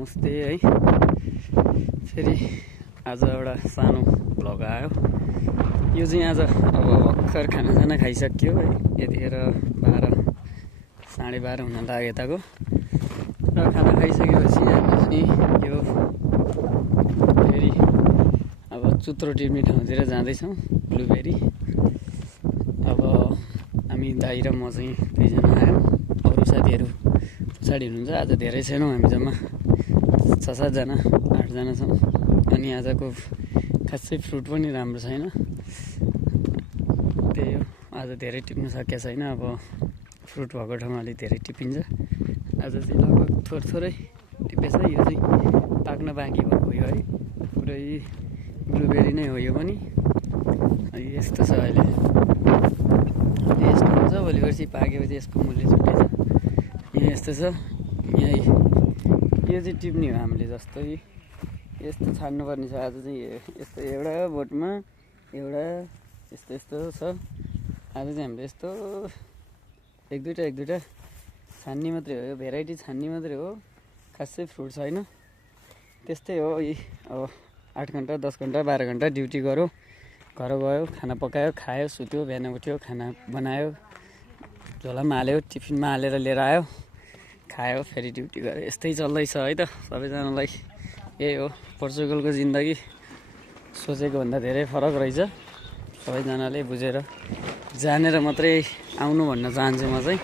नमस्ते है। फेरि आज एउटा सानो भ्लग आयो। यो चाहिँ आज अब भर्खर खानासाना खाइसक्यो है। यतिखेर 12:30 हुन लाग्यो यताको। र खाना खाइसकेपछि हामी यो फेरि अब चुत्रो टिप्ने ठाउँतिर जाँदैछौँ, ब्लुबेरी। अब हामी दाइ र म चाहिँ दुईजना आयौँ, अरू साथीहरू पछाडि हुनुहुन्छ। आज धेरै छैनौँ, हामी जम्मा 6-7 जना 8 जना छौँ। अनि आजको खासै फ्रुट पनि राम्रो छैन, त्यही हो आज धेरै टिप्न सकेको छैन। अब फ्रुट भएको ठाउँमा अलिक धेरै टिपिन्छ। आज चाहिँ लगभग थोरै टिपेछ। यो चाहिँ पाक्न बाँकी भएको यो है, पुरै ब्लुबेरी नै हो यो पनि। यस्तो छ अहिले, यस्तो हुन्छ। भोलि पर्सि पाकेपछि यसको मूल्य छुट्टै छ। यहाँ यस्तो छ, यहाँ यो चाहिँ टिप्ने हो हामीले। जस्तै यस्तो छान्नुपर्ने छ। आज चाहिँ यस्तो एउटा बोटमा एउटा यस्तो यस्तो छ। आज चाहिँ हामीले यस्तो एक दुईवटा छान्ने मात्रै हो। यो भेराइटी छान्ने मात्रै हो, खासै फ्रुट छैन। त्यस्तै हो। अब 8 घन्टा 10 घन्टा 12 घन्टा ड्युटी गऱ्यो, घर गयो, खाना पकायो, खायो, सुत्यो, बिहान उठ्यो, खाना बनायो, झोलामा हाल्यो, टिफिनमा हालेर लिएर आयो, खायो, फेरि ड्युटी गऱ्यो। यस्तै चल्दैछ है त सबैजनालाई। यही हो पोर्चुगलको जिन्दगी। सोचेको भन्दा धेरै फरक रहेछ। सबैजनाले बुझेर जानेर मात्रै आउनु भन्न चाहन्छु म चाहिँ।